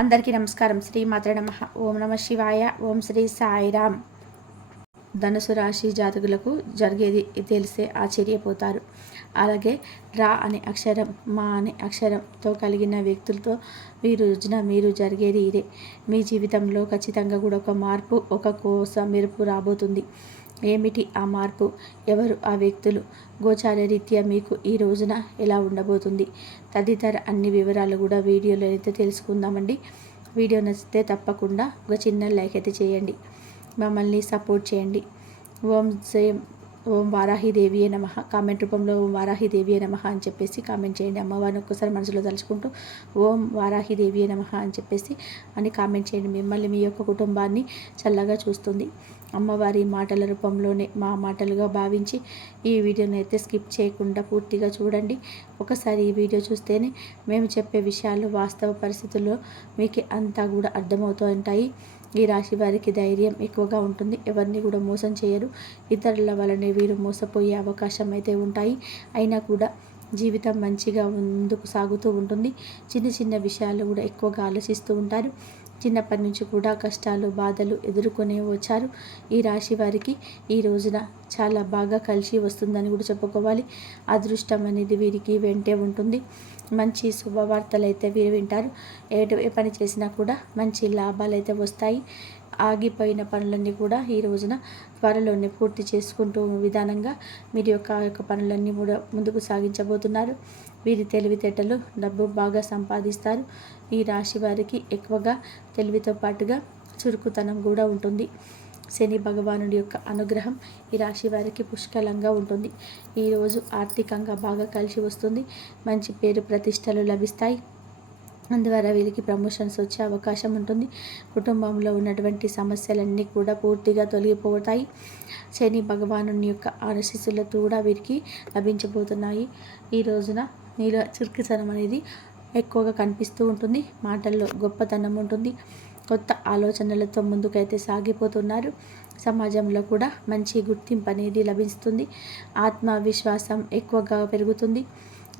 అందరికీ నమస్కారం. శ్రీమాత్రే నమః. ఓం నమ శివాయ. ఓం శ్రీ సాయిరామ్. ధనుసు రాశి జాతకులకు జరిగేది తెలిసే ఆశ్చర్యపోతారు. అలాగే రా అనే అక్షరం, మా అనే అక్షరంతో కలిగిన వ్యక్తులతో ఈ రోజున మీరు జరిగేది ఇదే. మీ జీవితంలో ఖచ్చితంగా కూడా ఒక మార్పు, ఒక కోస మెరుపు రాబోతుంది. ఏమిటి ఆ మార్పు? ఎవరు ఆ వ్యక్తులు? గోచార రీత్యా మీకు ఈ రోజున ఎలా ఉండబోతుంది? తదితర అన్ని వివరాలు కూడా వీడియోలో అయితే తెలుసుకుందామండి. వీడియో నచ్చితే తప్పకుండా ఒక చిన్న లైక్ అయితే చేయండి. మమ్మల్ని సపోర్ట్ చేయండి. ఓం వారాహిదేవియే నమః. కామెంట్ రూపంలో ఓం వారాహిదేవియే నమః అని చెప్పేసి కామెంట్ చేయండి. అమ్మవారిని ఒక్కసారి మనసులో తలుచుకుంటూ ఓం వారాహిదేవియే నమః అని చెప్పేసి కామెంట్ చేయండి. మిమ్మల్ని మీ యొక్క కుటుంబాన్ని చల్లగా చూస్తుంది. అమ్మవారి మాటల రూపంలోనే మా మాటలుగా భావించి ఈ వీడియోని అయితే స్కిప్ చేయకుండా పూర్తిగా చూడండి. ఒకసారి ఈ వీడియో చూస్తేనే మేము చెప్పే విషయాలు వాస్తవ పరిస్థితుల్లో మీకు అంతా కూడా అర్థమవుతూ ఉంటాయి. ఈ రాశి వారికి ధైర్యం ఎక్కువగా ఉంటుంది. ఎవరిని కూడా మోసం చేయరు. ఇతరుల వలనే వీరు మోసపోయే అవకాశం అయితే ఉంటాయి. అయినా కూడా జీవితం మంచిగా ముందుకు సాగుతూ ఉంటుంది. చిన్న చిన్న విషయాలు కూడా ఎక్కువగా ఆలోచిస్తూ ఉంటారు. చిన్నప్పటి నుంచి కూడా కష్టాలు, బాధలు ఎదుర్కొనే వచ్చారు. ఈ రాశి వారికి ఈ రోజున చాలా బాగా కలిసి వస్తుందని కూడా చెప్పుకోవాలి. అదృష్టం అనేది వీరికి వెంటే ఉంటుంది. మంచి శుభవార్తలు అయితే వీరు వింటారు. ఏ పని చేసినా కూడా మంచి లాభాలు అయితే వస్తాయి. ఆగిపోయిన పనులన్నీ కూడా ఈ రోజున త్వరలోనే పూర్తి చేసుకుంటూ విధానంగా మీరు యొక్క పనులన్నీ కూడా ముందుకు సాగించబోతున్నారు. వీరి తెలివితేటలు, డబ్బు బాగా సంపాదిస్తారు. ఈ రాశి వారికి ఎక్కువగా తెలివితో పాటుగా చురుకుతనం కూడా ఉంటుంది. శని భగవానుడి యొక్క అనుగ్రహం ఈ రాశి వారికి పుష్కలంగా ఉంటుంది. ఈరోజు ఆర్థికంగా బాగా కలిసి వస్తుంది. మంచి పేరు ప్రతిష్టలు లభిస్తాయి. అందువల్ల వీరికి ప్రమోషన్స్ వచ్చే అవకాశం ఉంటుంది. కుటుంబంలో ఉన్నటువంటి సమస్యలన్నీ కూడా పూర్తిగా తొలగిపోతాయి. శని భగవాను యొక్క ఆశీస్సులతో కూడా వీరికి లభించబోతున్నాయి. ఈ రోజున మీలో చురుకుతనం అనేది ఎక్కువగా కనిపిస్తూ ఉంటుంది. మాటల్లో గొప్పతనం ఉంటుంది. కొత్త ఆలోచనలతో ముందుకైతే సాగిపోతున్నారు. సమాజంలో కూడా మంచి గుర్తింపు అనేది లభిస్తుంది. ఆత్మవిశ్వాసం ఎక్కువగా పెరుగుతుంది.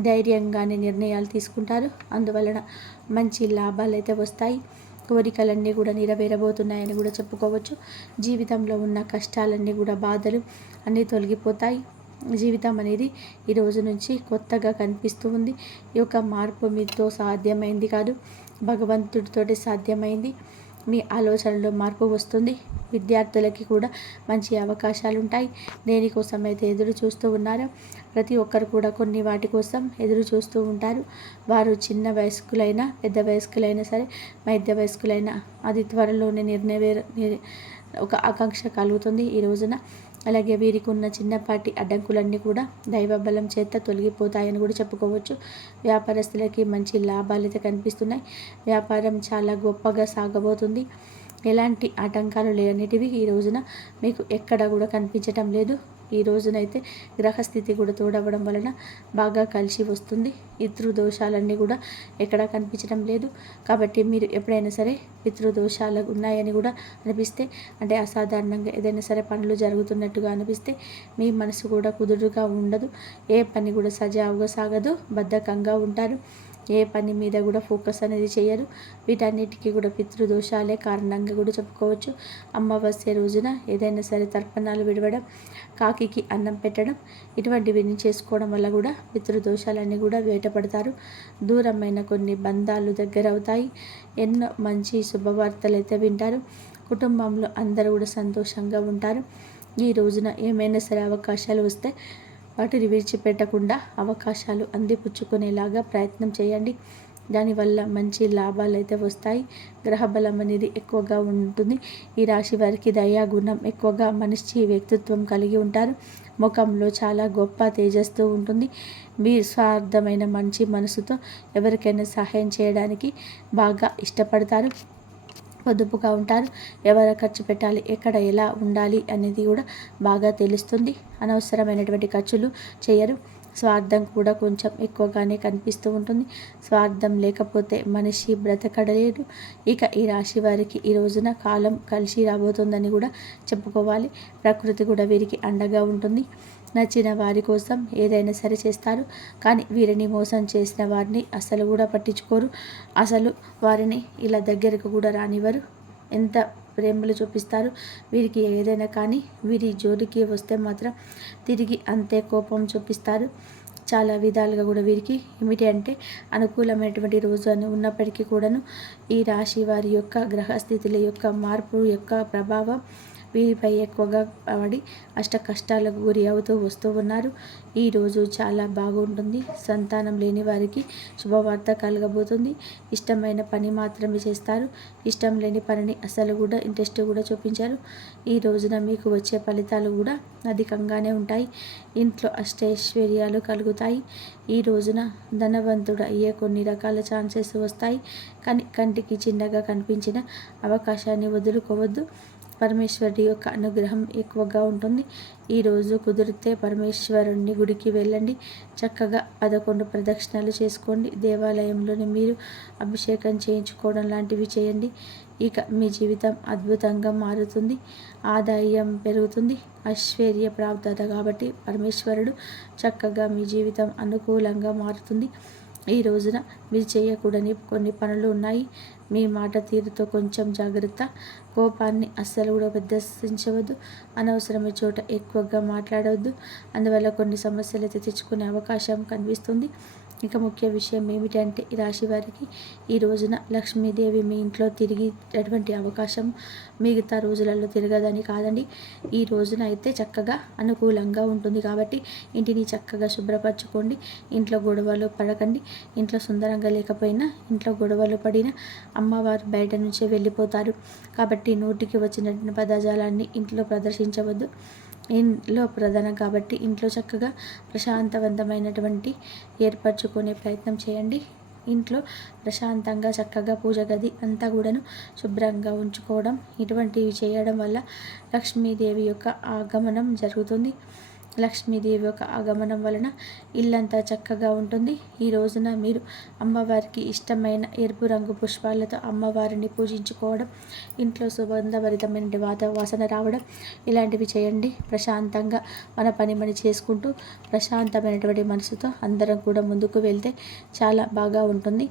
ధైర్యంగానే నిర్ణయాలు తీసుకుంటారు. అందువలన మంచి లాభాలు అయితే వస్తాయి. కోరికలన్నీ కూడా నెరవేరబోతున్నాయని కూడా చెప్పుకోవచ్చు. జీవితంలో ఉన్న కష్టాలన్నీ కూడా, బాధలు అన్నీ తొలగిపోతాయి. జీవితం అనేది ఈ రోజు నుంచి కొత్తగా కనిపిస్తూ ఉంది. ఈ యొక్క మార్పు మీతో సాధ్యమైంది కాదు, భగవంతుడితోటి సాధ్యమైంది. మీ ఆలోచనలో మార్పు వస్తుంది. విద్యార్థులకి కూడా మంచి అవకాశాలు ఉంటాయి. దేనికోసం అయితే ఎదురు చూస్తూ ఉన్నారో ప్రతి ఒక్కరు కూడా కొన్ని వాటి కోసం ఎదురు చూస్తూ ఉంటారు. వారు చిన్న వయస్కులైనా, పెద్ద వయస్కులైనా సరే, మధ్య వయస్కులైనా అది త్వరలోనే ఒక ఆకాంక్ష కలుగుతుంది ఈ రోజున. అలాగే వీరికి ఉన్న చిన్నపాటి అడ్డంకులన్నీ కూడా దైవబలం చేత తొలగిపోతాయని కూడా చెప్పుకోవచ్చు. వ్యాపారస్తులకి మంచి లాభాలు అయితే కనిపిస్తున్నాయి. వ్యాపారం చాలా గొప్పగా సాగబోతుంది. ఎలాంటి ఆటంకాలు లేనిటివి ఈ రోజున మీకు ఎక్కడ కూడా కనిపించటం లేదు. ఈ రోజునైతే గ్రహస్థితి కూడా తోడవడం వలన బాగా కలిసి వస్తుంది. పితృదోషాలన్నీ కూడా ఎక్కడా కనిపించడం లేదు. కాబట్టి మీరు ఎప్పుడైనా సరే పితృదోషాలు ఉన్నాయని కూడా అనిపిస్తే, అంటే అసాధారణంగా ఏదైనా సరే పనులు జరుగుతున్నట్టుగా అనిపిస్తే, మీ మనసు కూడా కుదురుగా ఉండదు. ఏ పని కూడా సజావుగా సాగదు. బద్ధకంగా ఉంటారు. ఏ పని మీద కూడా ఫోకస్ అనేది చేయరు. వీటన్నిటికీ కూడా పితృదోషాలే కారణంగా కూడా చెప్పుకోవచ్చు. అమావాస్య రోజున ఏదైనా సరే తర్పణాలు విడవడం, కాకికి అన్నం పెట్టడం, ఇటువంటివి చేసుకోవడం వల్ల కూడా పితృదోషాలన్నీ కూడా వేటపడతారు. దూరమైన కొన్ని బంధాలు దగ్గర అవుతాయి. ఎన్నో మంచి శుభవార్తలు అయితే వింటారు. కుటుంబంలో అందరూ కూడా సంతోషంగా ఉంటారు. ఈ రోజున ఏమైనా సరే అవకాశాలు వస్తే వాటిని విడిచిపెట్టకుండా అవకాశాలు అందిపుచ్చుకునేలాగా ప్రయత్నం చేయండి. దానివల్ల మంచి లాభాలు అయితే వస్తాయి. గ్రహబలం అనేది ఎక్కువగా ఉంటుంది. ఈ రాశి వారికి దయాగుణం ఎక్కువగా, మనిషి వ్యక్తిత్వం కలిగి ఉంటారు. ముఖంలో చాలా గొప్ప తేజస్సు ఉంటుంది. మీ స్వార్థమైన మంచి మనసుతో ఎవరికైనా సహాయం చేయడానికి బాగా ఇష్టపడతారు. పొదుపుగా ఉంటారు. ఎవరు ఖర్చు పెట్టాలి, ఎక్కడ ఎలా ఉండాలి అనేది కూడా బాగా తెలుస్తుంది. అనవసరమైనటువంటి ఖర్చులు చేయరు. స్వార్థం కూడా కొంచెం ఎక్కువగానే కనిపిస్తూ ఉంటుంది. స్వార్థం లేకపోతే మనిషి బ్రతకడలేడు. ఇక ఈ రాశి వారికి ఈ రోజున కాలం కలిసి రాబోతుందని కూడా చెప్పుకోవాలి. ప్రకృతి కూడా వీరికి అండగా ఉంటుంది. నచ్చిన వారి కోసం ఏదైనా సరే చేస్తారు. కానీ వీరిని మోసం చేసిన వారిని అసలు కూడా పట్టించుకోరు. అసలు వారిని ఇలా దగ్గరకు కూడా రానివ్వరు. ఎంత ప్రేమలు చూపిస్తారు. వీరికి ఏదైనా కానీ వీరి జోలికి వస్తే మాత్రం తిరిగి అంతే కోపం చూపిస్తారు. చాలా విధాలుగా కూడా వీరికి ఏమిటి అంటే అనుకూలమైనటువంటి రోజు అని ఉన్నప్పటికీ కూడాను ఈ రాశి వారి యొక్క గ్రహస్థితుల యొక్క మార్పు యొక్క ప్రభావం వీరిపై ఎక్కువగా పడి అష్ట కష్టాలకు గురి అవుతూ వస్తూ ఉన్నారు. ఈరోజు చాలా బాగుంటుంది. సంతానం లేని వారికి శుభవార్త కలగబోతుంది. ఇష్టమైన పని మాత్రమే చేస్తారు. ఇష్టం లేని పనిని అసలు కూడా ఇంట్రెస్ట్ కూడా చూపించారు. ఈ రోజున మీకు వచ్చే ఫలితాలు కూడా అధికంగానే ఉంటాయి. ఇంట్లో అష్టైశ్వర్యాలు కలుగుతాయి. ఈ రోజున ధనవంతుడు అయ్యే కొన్ని రకాల ఛాన్సెస్ వస్తాయి. కానీ కంటికి చిన్నగా కనిపించిన అవకాశాన్ని వదులుకోవద్దు. పరమేశ్వరుడి యొక్క అనుగ్రహం ఎక్కువగా ఉంటుంది. ఈరోజు కుదిరితే పరమేశ్వరుని గుడికి వెళ్ళండి. చక్కగా 11 ప్రదక్షిణలు చేసుకోండి. దేవాలయంలోని మీరు అభిషేకం చేయించుకోవడం లాంటివి చేయండి. ఇక మీ జీవితం అద్భుతంగా మారుతుంది. ఆదాయం పెరుగుతుంది. ఐశ్వర్య ప్రాప్తత కాబట్టి పరమేశ్వరుడు చక్కగా మీ జీవితం అనుకూలంగా మారుతుంది. ఈ రోజున మీరు చేయకూడని కొన్ని పనులు ఉన్నాయి. మీ మాట తీరుతో కొంచెం జాగ్రత్త. కోపాన్ని అస్సలు కూడా ప్రదర్శించవద్దు. అనవసరమైన చోట ఎక్కువగా మాట్లాడవద్దు. అందువల్ల కొన్ని సమస్యలు అయితే తెచ్చుకునే అవకాశం కనిపిస్తుంది. ఇక ముఖ్య విషయం ఏమిటంటే ఈ రాశి వారికి ఈ రోజున లక్ష్మీదేవి మీ ఇంట్లో తిరిగేటటువంటి అవకాశం మిగతా రోజులలో తిరగదని కాదండి. ఈ రోజున అయితే చక్కగా అనుకూలంగా ఉంటుంది. కాబట్టి ఇంటిని చక్కగా శుభ్రపరచుకోండి. ఇంట్లో గొడవలు పడకండి. ఇంట్లో సుందరంగా లేకపోయినా ఇంట్లో గొడవలు పడిన అమ్మవారు బయట నుంచే వెళ్ళిపోతారు. కాబట్టి నోటికి వచ్చిన పదజాలాన్ని ఇంట్లో ప్రదర్శించవద్దు. ఇంట్లో ప్రధానం కాబట్టి ఇంట్లో చక్కగా ప్రశాంతవంతమైనటువంటి ఏర్పరచుకునే ప్రయత్నం చేయండి. ఇంట్లో ప్రశాంతంగా చక్కగా పూజ గది అంతా కూడాను శుభ్రంగా ఉంచుకోవడం ఇటువంటివి చేయడం వల్ల లక్ష్మీదేవి యొక్క ఆగమనం జరుగుతుంది. లక్ష్మీదేవి యొక్క ఆగమనం వలన ఇల్లంతా చక్కగా ఉంటుంది. ఈ రోజున మీరు అమ్మవారికి ఇష్టమైన ఎరుపు రంగు పుష్పాలతో అమ్మవారిని పూజించుకోవడం, ఇంట్లో సుగంధభరితమైన వాసన రావడం ఇలాంటివి చేయండి. ప్రశాంతంగా మన పని మనం చేసుకుంటూ ప్రశాంతమైనటువంటి మనసుతో అందరం కూడా ముందుకు వెళ్తే చాలా బాగా ఉంటుంది.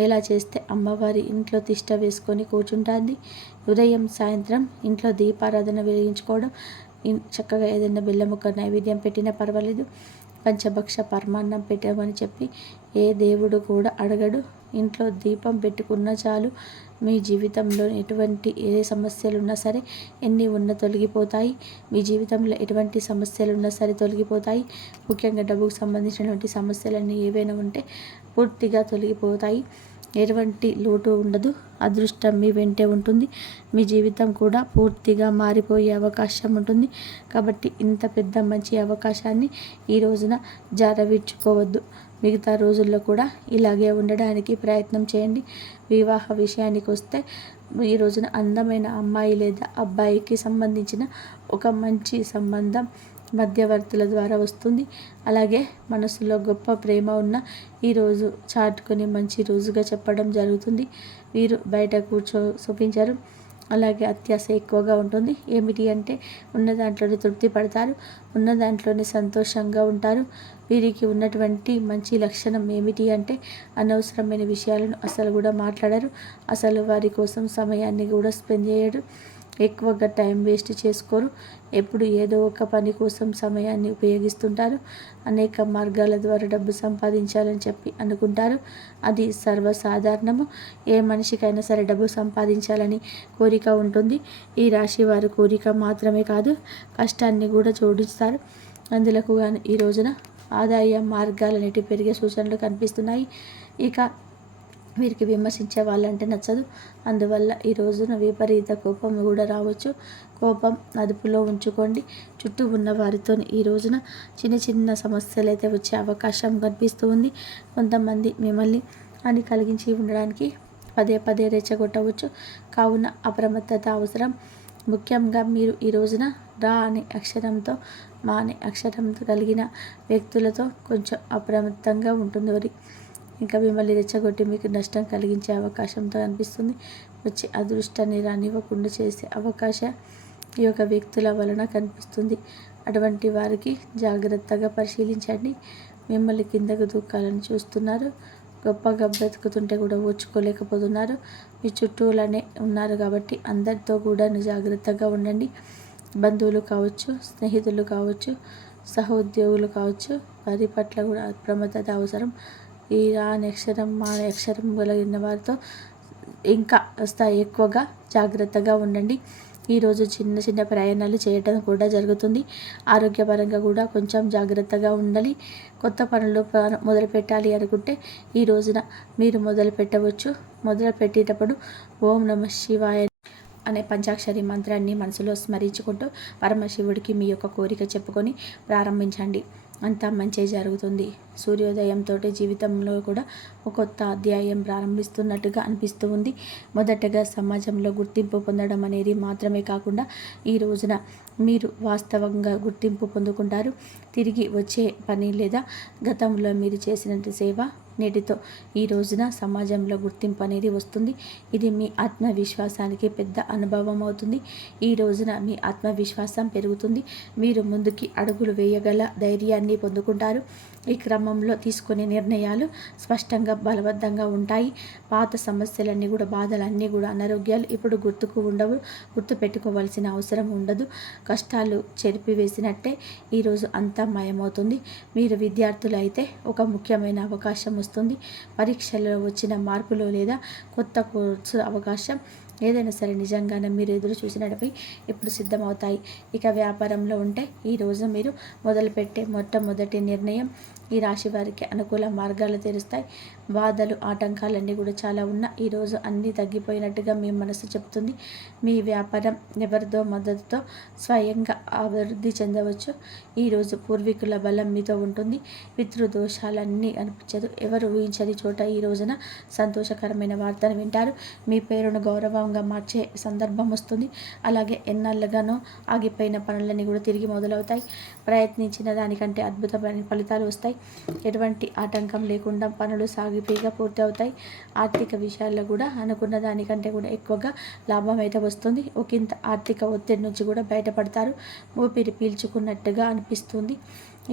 ఇలా చేస్తే అమ్మవారి ఇంట్లో తిష్ట వేసుకొని కూర్చుంటుంది. ఉదయం సాయంత్రం ఇంట్లో దీపారాధన వెలిగించుకోవడం, చక్కగా ఏదైనా బెల్లముక్క నైవేద్యం పెట్టినా పర్వాలేదు. పంచభక్ష పరమాన్నం పెట్టామని చెప్పి ఏ దేవుడు కూడా అడగడు. ఇంట్లో దీపం పెట్టుకున్నా చాలు. మీ జీవితంలో ఎటువంటి ఏ సమస్యలు ఉన్నా సరే, ఎన్ని ఉన్నా తొలగిపోతాయి. మీ జీవితంలో ఎటువంటి సమస్యలు ఉన్నా సరే తొలగిపోతాయి. ముఖ్యంగా డబ్బుకు సంబంధించినటువంటి సమస్యలన్నీ ఏవైనా ఉంటే పూర్తిగా తొలగిపోతాయి. ఎటువంటి లోటు ఉండదు. అదృష్టం మీ వెంటే ఉంటుంది. మీ జీవితం కూడా పూర్తిగా మారిపోయే అవకాశం ఉంటుంది. కాబట్టి ఇంత పెద్ద మంచి అవకాశాన్ని ఈ రోజున జారవిడ్చుకోవద్దు. మిగతా రోజుల్లో కూడా ఇలాగే ఉండడానికి ప్రయత్నం చేయండి. వివాహ విషయానికి వస్తే ఈ రోజున అందమైన అమ్మాయి లేదా అబ్బాయికి సంబంధించిన ఒక మంచి సంబంధం మధ్యవర్తుల ద్వారా వస్తుంది. అలాగే మనసులో గొప్ప ప్రేమ ఉన్న ఈరోజు చాటుకొని మంచి రోజుగా చెప్పడం జరుగుతుంది. వీరు బయట చూపించారు. అలాగే అత్యాశ ఎక్కువగా ఉంటుంది. ఏమిటి అంటే ఉన్న దాంట్లోనే తృప్తి పడతారు. ఉన్న దాంట్లోనే సంతోషంగా ఉంటారు. వీరికి ఉన్నటువంటి మంచి లక్షణం ఏమిటి అంటే అనవసరమైన విషయాలను అసలు కూడా మాట్లాడరు. అసలు వారి కోసం సమయాన్ని కూడా స్పెండ్ చేయరు. ఎక్కువగా టైం వేస్ట్ చేసుకోరు. ఎప్పుడు ఏదో ఒక పని కోసం సమయాన్ని ఉపయోగిస్తుంటారు. అనేక మార్గాల ద్వారా డబ్బు సంపాదించాలని చెప్పి అనుకుంటారు. అది సర్వసాధారణము. ఏ మనిషికైనా సరే డబ్బు సంపాదించాలని కోరిక ఉంటుంది. ఈ రాశి వారి కోరిక మాత్రమే కాదు, కష్టాన్ని కూడా జోడిస్తారు. అందులకు గాను ఈ రోజున ఆదాయ మార్గాలన్నిటి పెరిగే సూచనలు కనిపిస్తున్నాయి. ఇక వీరికి విమర్శించే వాళ్ళంటే నచ్చదు. అందువల్ల ఈ రోజున విపరీత కోపం కూడా రావచ్చు. కోపం అదుపులో ఉంచుకోండి. చుట్టూ ఉన్న వారితో ఈ రోజున చిన్న చిన్న సమస్యలు అయితే వచ్చే అవకాశం కనిపిస్తూ ఉంది. కొంతమంది మిమ్మల్ని హాని కలిగించి ఉండడానికి పదే పదే రెచ్చగొట్టవచ్చు. కావున అప్రమత్తత అవసరం. ముఖ్యంగా మీరు ఈ రోజున రా అనే అక్షరంతో మా అనే అక్షరంతో కలిగిన వ్యక్తులతో కొంచెం అప్రమత్తంగా ఉంటుంది. వారి ఇంకా మిమ్మల్ని రెచ్చగొట్టి మీకు నష్టం కలిగించే అవకాశంతో అనిపిస్తుంది. వచ్చి అదృష్టాన్ని రానివ్వకుండా చేసే అవకాశం ఈ యొక్క వ్యక్తుల వలన కనిపిస్తుంది. అటువంటి వారికి జాగ్రత్తగా పరిశీలించండి. మిమ్మల్ని కిందకు దూకాలని చూస్తున్నారు. గొప్పగా బ్రతుకుతుంటే కూడా ఓర్చుకోలేకపోతున్నారు. మీ చుట్టూలనే ఉన్నారు కాబట్టి అందరితో కూడా జాగ్రత్తగా ఉండండి. బంధువులు కావచ్చు, స్నేహితులు కావచ్చు, సహోద్యోగులు కావచ్చు, వారి పట్ల కూడా అప్రమత్తత అవసరం. ఈ అనే అక్షరం మా అక్షరం కలిగిన వారితో ఇంకా ఎక్కువగా జాగ్రత్తగా ఉండండి. ఈరోజు చిన్న చిన్న ప్రయాణాలు చేయటం కూడా జరుగుతుంది. ఆరోగ్యపరంగా కూడా కొంచెం జాగ్రత్తగా ఉండాలి. కొత్త పనులు మొదలు పెట్టాలి అనుకుంటే ఈ రోజున మీరు మొదలు పెట్టవచ్చు. మొదలు పెట్టేటప్పుడు ఓం నమః శివాయ అనే పంచాక్షరి మంత్రాన్ని మనసులో స్మరించుకుంటూ పరమశివుడికి మీ యొక్క కోరిక చెప్పుకొని ప్రారంభించండి. అంతా మంచి జరుగుతుంది. సూర్యోదయంతో జీవితంలో కూడా ఒక కొత్త అధ్యాయం ప్రారంభిస్తున్నట్టుగా అనిపిస్తూ ఉంది. మొదటగా సమాజంలో గుర్తింపు పొందడం అనేది మాత్రమే కాకుండా ఈ రోజున మీరు వాస్తవంగా గుర్తింపు పొందుకుంటారు. తిరిగి వచ్చే పని లేదా గతంలో మీరు చేసినట్టు సేవ నేటితో ఈ రోజున సమాజంలో గుర్తింపు అనేది వస్తుంది. ఇది మీ ఆత్మవిశ్వాసానికి పెద్ద అనుభవం అవుతుంది. ఈ రోజున మీ ఆత్మవిశ్వాసం పెరుగుతుంది. మీరు ముందుకి అడుగులు వేయగల ధైర్యాన్ని పొందుకుంటారు. ఈ క్రమంలో తీసుకునే నిర్ణయాలు స్పష్టంగా బలబద్ధంగా ఉంటాయి. పాత సమస్యలన్నీ కూడా బాధలన్నీ కూడా అనారోగ్యాలు ఇప్పుడు గుర్తుకు ఉండవు. గుర్తు పెట్టుకోవాల్సిన అవసరం ఉండదు. కష్టాలు చెరిపివేసినట్టే ఈరోజు అంతా మాయమవుతుంది. మీరు విద్యార్థులు అయితే ఒక ముఖ్యమైన అవకాశం వస్తుంది. పరీక్షల్లో వచ్చిన మార్పులు లేదా కొత్త కోర్సు అవకాశం ఏదైనా సరే నిజంగానే మీరు ఎదురు చూసినట్టుపై ఇప్పుడు సిద్ధమవుతాయి. ఇక వ్యాపారంలో ఉంటే ఈరోజు మీరు మొదలుపెట్టే మొట్టమొదటి నిర్ణయం ఈ రాశి వారికి అనుకూల మార్గాలు తెరుస్తాయి. బాధలు ఆటంకాలన్నీ కూడా చాలా ఉన్నా ఈరోజు అన్నీ తగ్గిపోయినట్టుగా మీ మనసు చెప్తుంది. మీ వ్యాపారం ఎవరిదో మద్దతుతో స్వయంగా అభివృద్ధి చెందవచ్చు. ఈరోజు పూర్వీకుల బలం మీతో ఉంటుంది. పితృదోషాలన్నీ అనిపించదు. ఎవరు ఊహించని చోట ఈ రోజున సంతోషకరమైన వార్తను వింటారు. మీ పేరును గౌరవంగా మార్చే సందర్భం వస్తుంది. అలాగే ఎన్నాళ్ళుగానో ఆగిపోయిన పనులన్నీ కూడా తిరిగి మొదలవుతాయి. ప్రయత్నించిన దానికంటే అద్భుతమైన ఫలితాలు వస్తాయి. ఎటువంటి ఆటంకం లేకుండా పనులు సాగిపోయిగా పూర్తి అవుతాయి. ఆర్థిక విషయాల్లో కూడా అనుకున్న దానికంటే కూడా ఎక్కువగా లాభం అయితే వస్తుంది. ఒకంత ఆర్థిక ఒత్తిడి నుంచి కూడా బయటపడతారు. ఊపిరి పీల్చుకున్నట్టుగా అనిపిస్తుంది.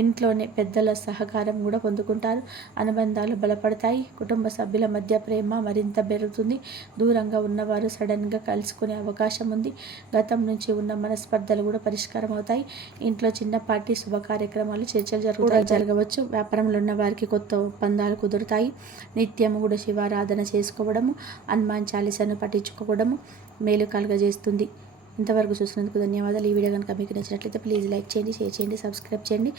ఇంట్లోనే పెద్దల సహకారం కూడా పొందుకుంటారు. అనుబంధాలు బలపడతాయి. కుటుంబ సభ్యుల మధ్య ప్రేమ మరింత పెరుగుతుంది. దూరంగా ఉన్నవారు సడన్గా కలుసుకునే అవకాశం ఉంది. గతం నుంచి ఉన్న మనస్పర్ధలు కూడా పరిష్కారం అవుతాయి. ఇంట్లో చిన్నపాటి శుభ కార్యక్రమాలు చర్చలు జరగవచ్చు. వ్యాపారంలో ఉన్న వారికి కొత్త ఒప్పందాలు కుదురుతాయి. నిత్యం కూడా శివారాధన చేసుకోవడము, హనుమాన్ చాలీసాను పఠించుకోవడము మేలు కలుగజేస్తుంది. ఇంతవరకు చూసినందుకు ధన్యవాదాలు. ఈ వీడియో కనుక మీకు నచ్చినట్లయితే ప్లీజ్ లైక్ చేయండి, షేర్ చేయండి, సబ్స్క్రైబ్ చేయండి.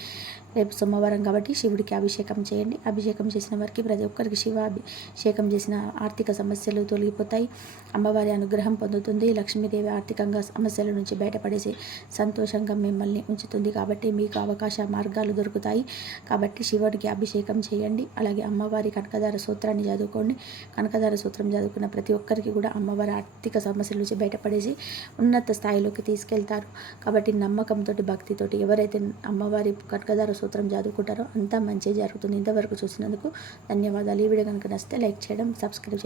రేపు సోమవారం కాబట్టి శివుడికి అభిషేకం చేయండి. అభిషేకం చేసిన వారికి ప్రతి ఒక్కరికి శివ అభిషేకం చేసిన ఆర్థిక సమస్యలు తొలగిపోతాయి. అమ్మవారి అనుగ్రహం పొందుతుంది. లక్ష్మీదేవి ఆర్థికంగా సమస్యల నుంచి బయటపడేసి సంతోషంగా మిమ్మల్ని ఉంచుతుంది. కాబట్టి మీకు అవకాశ మార్గాలు దొరుకుతాయి. కాబట్టి శివుడికి అభిషేకం చేయండి. అలాగే అమ్మవారి కనకదార సూత్రాన్ని చదువుకోండి. కనకదార సూత్రం చదువుకున్న ప్రతి ఒక్కరికి కూడా అమ్మవారి ఆర్థిక సమస్యల నుంచి బయటపడేసి ఉన్నత స్థాయిలోకి తీసుకెళ్తారు. కాబట్టి నమ్మకంతో భక్తితోటి ఎవరైతే అమ్మవారి కనకదార సూత్రం చదువుకుంటారో అంతా మంచి జరుగుతుంది. ఇంతవరకు చూసినందుకు ధన్యవాదాలు. ఈ వీడియో కనుక నచ్చితే లైక్ చేయడం, సబ్స్క్రైబ్ చేయడం.